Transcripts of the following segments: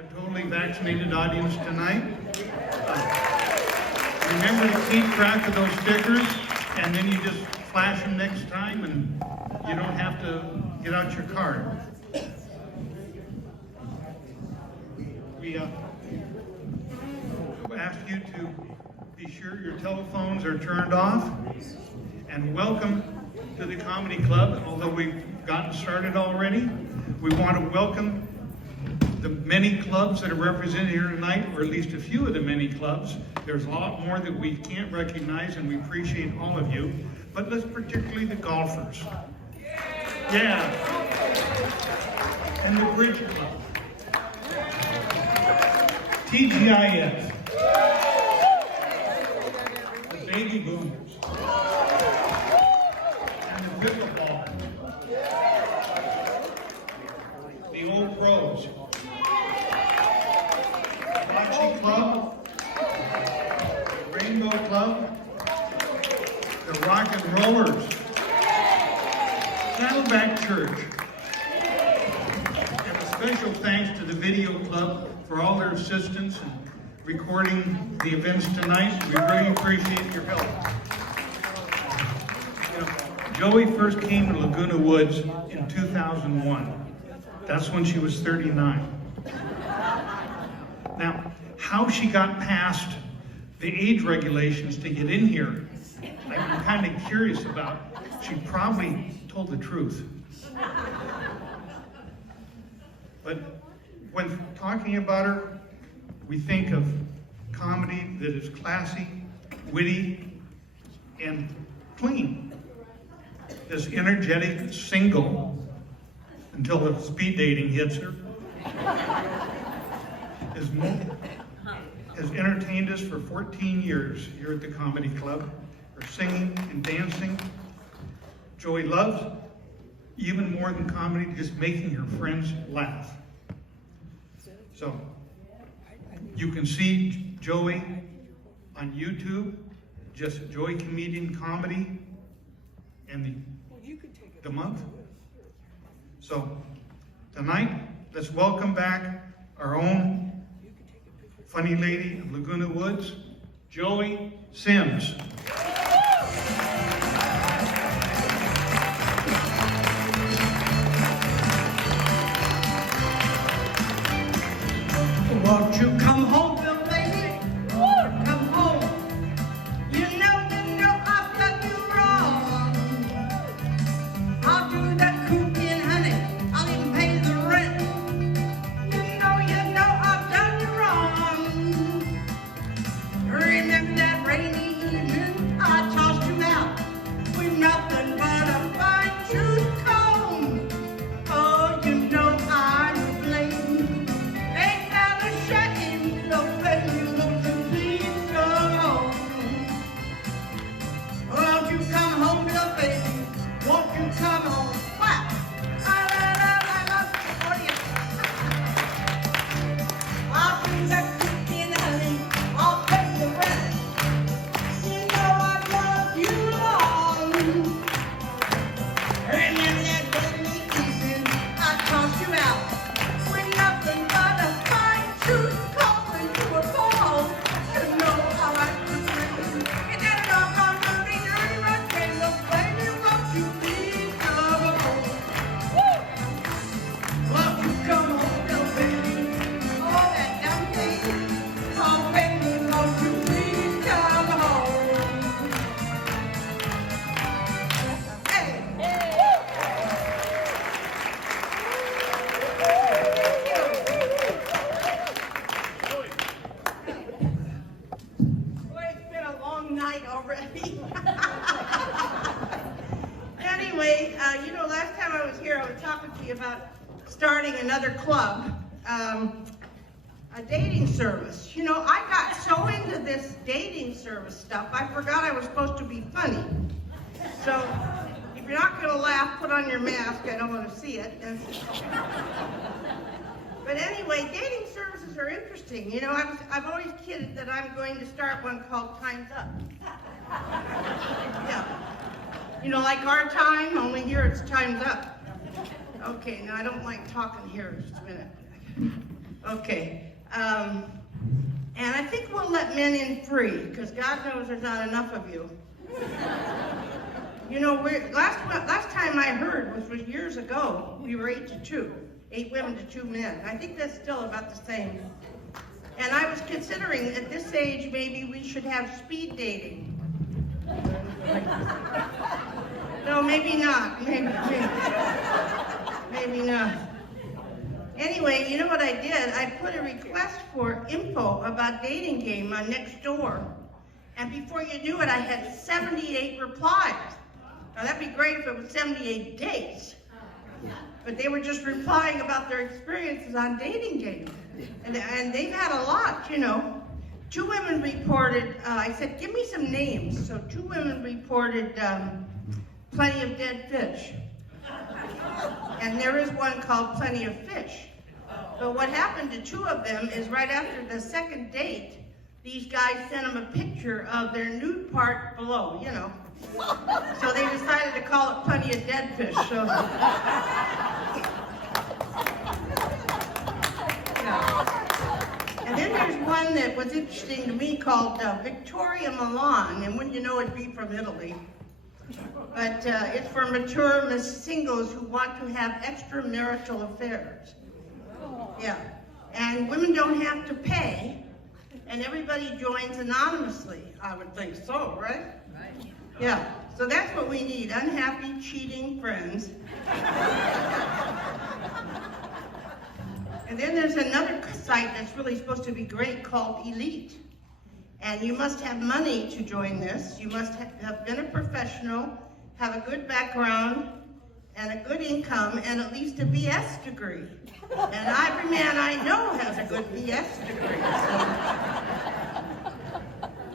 a totally vaccinated audience tonight. Remember to keep track of those stickers, and then you just flash them next time, and you don't have to get out your card. We ask you to be sure your telephones are turned off, and welcome to the Comedy Club. Although we've gotten started already, we want to welcome the many clubs that are represented here tonight, or at least a few of the many clubs. There's a lot more that we can't recognize, and we appreciate all of you, but let's particularly the golfers. Yeah. And the Bridge Club. TGIF. The Baby Boomers. And the Pickleball. The Old Pros. Club, the Rainbow Club, the Rock and Rollers, Saddleback Church, and a special thanks to the Video Club for all their assistance in recording the events tonight. We really appreciate your help. You know, Joey first came to Laguna Woods in 2001. That's when she was 39. Now, how she got past the age regulations to get in here, I'm kind of curious about. She probably told the truth. But when talking about her, we think of comedy that is classy, witty, and clean. This energetic single, until the speed dating hits her, has entertained us for 14 years here at the Comedy Club. Her singing and dancing. Joey loves, even more than comedy, just making her friends laugh. So, you can see Joey on YouTube, just Joey Comedian Comedy, and the month. So, tonight, let's welcome back our own funny lady of Laguna Woods, Joey Sims. Won't you come home, little lady? Come home. You know I've done you wrong. I'll do that cooking, honey. I'll even pay the rent. You know I've done you wrong. Remember that rainy evening I tossed you out with nothing but a fine tooth comb. Oh, you know I'm to blame. Ain't that a shame, little baby? Won't you please come home? Won't you come home, little baby? Won't you come home? What? I'll do that cooking, honey. I'll pay the rent. You know I've loved you long. Remember that rainy evening I tossed you out with nothing but a fine tooth comb when you were born. You know how I could dream. And that doggone dirty red game, little baby, won't you please come home? Won't you come home, little baby? Oh, that dumb thing. Oh, baby, won't you please come home? Hey. Boy, it's been a long night already. Anyway, last time I was here, I was talking to you about starting another club, a dating service. I got so into this dating service stuff, I forgot I was supposed to be funny. So, if you're not going to laugh, put on your mask. I don't want to see it. But anyway, dating services are interesting. I've always kidded that I'm going to start one called Time's Up. Yeah. Like our time, only here it's Time's Up. Okay, now I don't like talking here. Just a minute. Okay. And I think we'll let men in free, because God knows there's not enough of you. You know, last time I heard, which was years ago, we were 8-2, 8 women to 2 men. I think that's still about the same. And I was considering at this age, maybe we should have speed dating. No, maybe not. Maybe not. Anyway, you know what I did? I put a request for info about dating game on Nextdoor. And before you knew it, I had 78 replies. Now that'd be great if it was 78 dates. But they were just replying about their experiences on dating games. And they've had a lot, you know. 2 women reported, I said, give me some names. So 2 women reported Plenty of Dead Fish. And there is one called Plenty of Fish. But what happened to 2 of them is right after the second date, these guys sent them a picture of their nude part below, you know. So they decided to call it Plenty of Dead Fish. So. And then there's one that was interesting to me called Victoria Milan, and wouldn't you know it'd be from Italy. But it's for mature singles who want to have extramarital affairs. Yeah, and women don't have to pay, and everybody joins anonymously. I would think so, right? Right. Yeah, so that's what we need, unhappy, cheating friends. And then there's another site that's really supposed to be great called Elite. And you must have money to join this. You must have been a professional, have a good background, and a good income, and at least a BS degree. And every man I know has a good BS degree.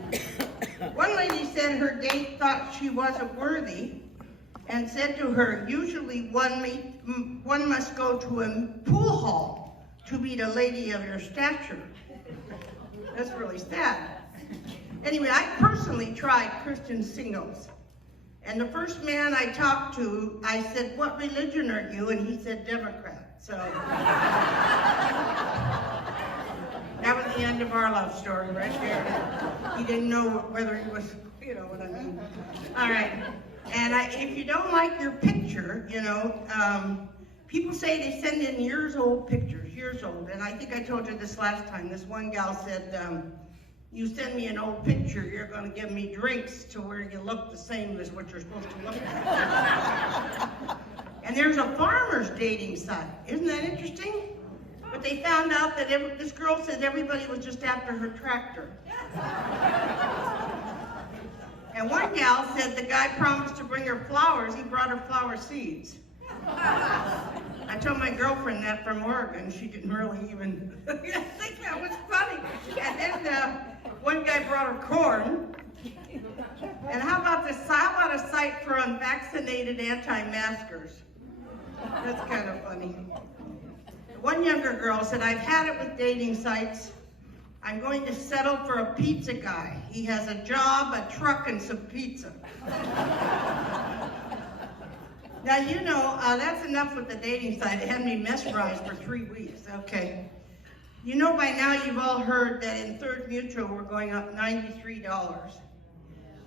So. One lady said her date thought she wasn't worthy, and said to her, usually one must go to a pool hall to meet a lady of your stature. That's really sad. Anyway, I personally tried Christian singles. And the first man I talked to, I said, what religion are you? And he said, Democrat. So that was the end of our love story right there. He didn't know whether he was, you know what I mean. All right. And if you don't like your picture, you know, people say they send in years old pictures, years old. And I think I told you this last time. This one gal said, you send me an old picture, you're going to give me drinks to where you look the same as what you're supposed to look like. And there's a farmer's dating site. Isn't that interesting? But they found out that this girl said everybody was just after her tractor. And one gal said the guy promised to bring her flowers, he brought her flower seeds. I told my girlfriend that from Oregon. She didn't really even think that was funny. And then one guy brought her corn. And how about this? How about a site for unvaccinated anti-maskers? That's kind of funny. One younger girl said, I've had it with dating sites. I'm going to settle for a pizza guy. He has a job, a truck, and some pizza. Now, you know, that's enough with the dating site. It had me mesmerized for 3 weeks. Okay. You know, by now you've all heard that in Third Mutual we're going up $93.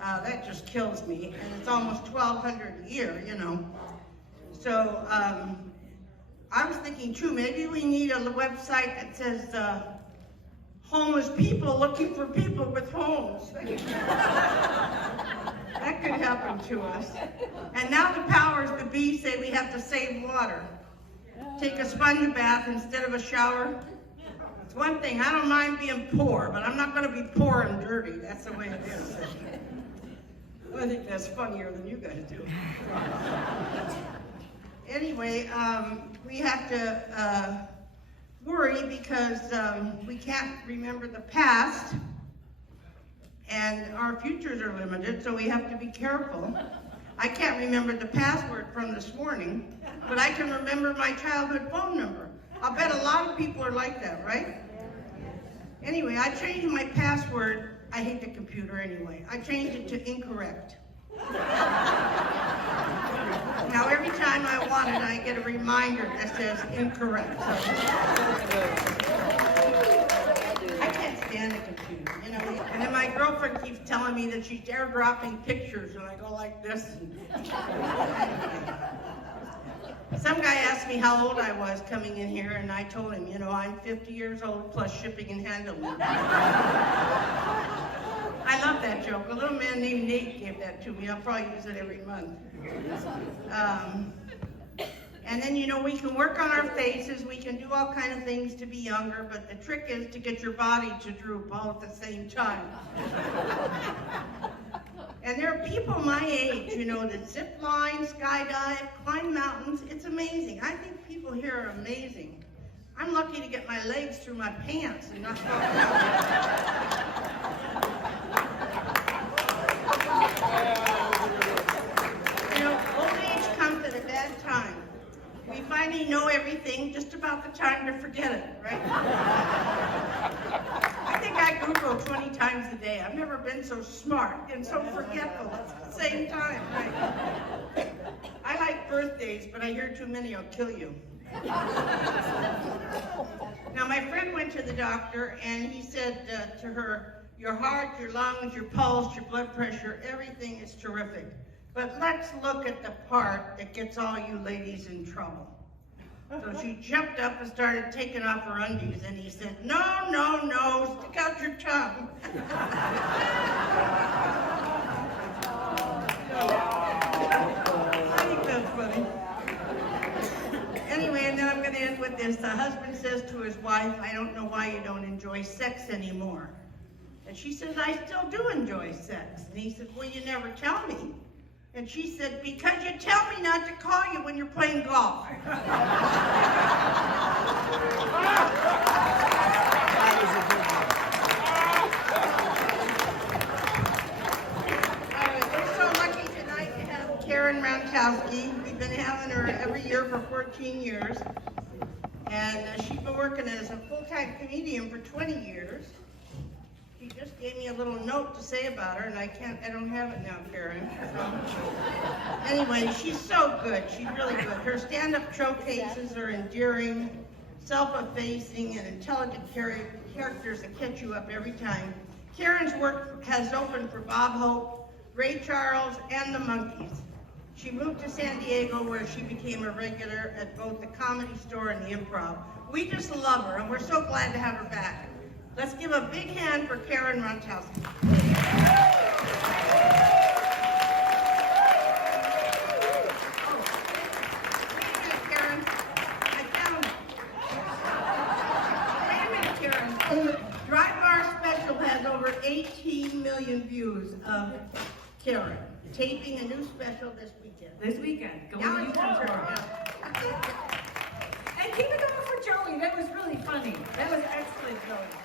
That just kills me. And it's almost $1,200 a year, you know. So I was thinking, too, maybe we need a website that says homeless people looking for people with homes. That could happen to us. And now the powers that be say we have to save water. Take a sponge bath instead of a shower. It's one thing, I don't mind being poor, but I'm not going to be poor and dirty. That's the way it is. I think that's funnier than you guys do. Anyway, we have to worry because we can't remember the past. And our futures are limited, so we have to be careful. I can't remember the password from this morning, but I can remember my childhood phone number. I'll bet a lot of people are like that, right? Anyway, I changed my password. I hate the computer anyway. I changed it to incorrect. Now every time I want it, I get a reminder that says incorrect. So. You know, and then my girlfriend keeps telling me that she's airdropping pictures, and I go like this. Some guy asked me how old I was coming in here, and I told him, you know, I'm 50 years old plus shipping and handling. I love that joke. A little man named Nate gave that to me. I'll probably use it every month. And then, you know, we can work on our faces. We can do all kind of things to be younger, but the trick is to get your body to droop all at the same time. And there are people my age, you know, that zip line, skydive, climb mountains. It's amazing. I think people here are amazing. I'm lucky to get my legs through my pants and not fall down. You know, old age comes at a bad time. We finally know everything, just about the time to forget it, right? I think I Google 20 times a day. I've never been so smart and so forgetful at the same time, right? I like birthdays, but I hear too many will kill you. Now, my friend went to the doctor, and he said to her, your heart, your lungs, your pulse, your blood pressure, everything is terrific. But let's look at the part that gets all you ladies in trouble. So she jumped up and started taking off her undies, and he said, no, no, no, stick out your tongue. I think that's funny. Anyway, and then I'm going to end with this. The husband says to his wife, I don't know why you don't enjoy sex anymore. And she says, I still do enjoy sex. And he said, well, you never tell me. And she said, because you tell me not to call you when you're playing golf. We're so lucky tonight to have Karen Rontowski. We've been having her every year for 14 years. And she's been working as a full-time comedian for 20 years. She just gave me a little note to say about her, and I don't have it now, Karen. So, anyway, she's so good. She's really good. Her stand-up showcases are endearing, self-effacing, and intelligent characters that catch you up every time. Karen's work has opened for Bob Hope, Ray Charles, and the Monkees. She moved to San Diego, where she became a regular at both the Comedy Store and the Improv. We just love her, and we're so glad to have her back. Let's give a big hand for Karen Rontowski. Wait a minute, Karen. Dry Bar Special has over 18 million views of Karen taping a new special this weekend. This weekend. Go Now on it's YouTube. her. And keep it going for Joey. That was really funny. That was excellent, Joey.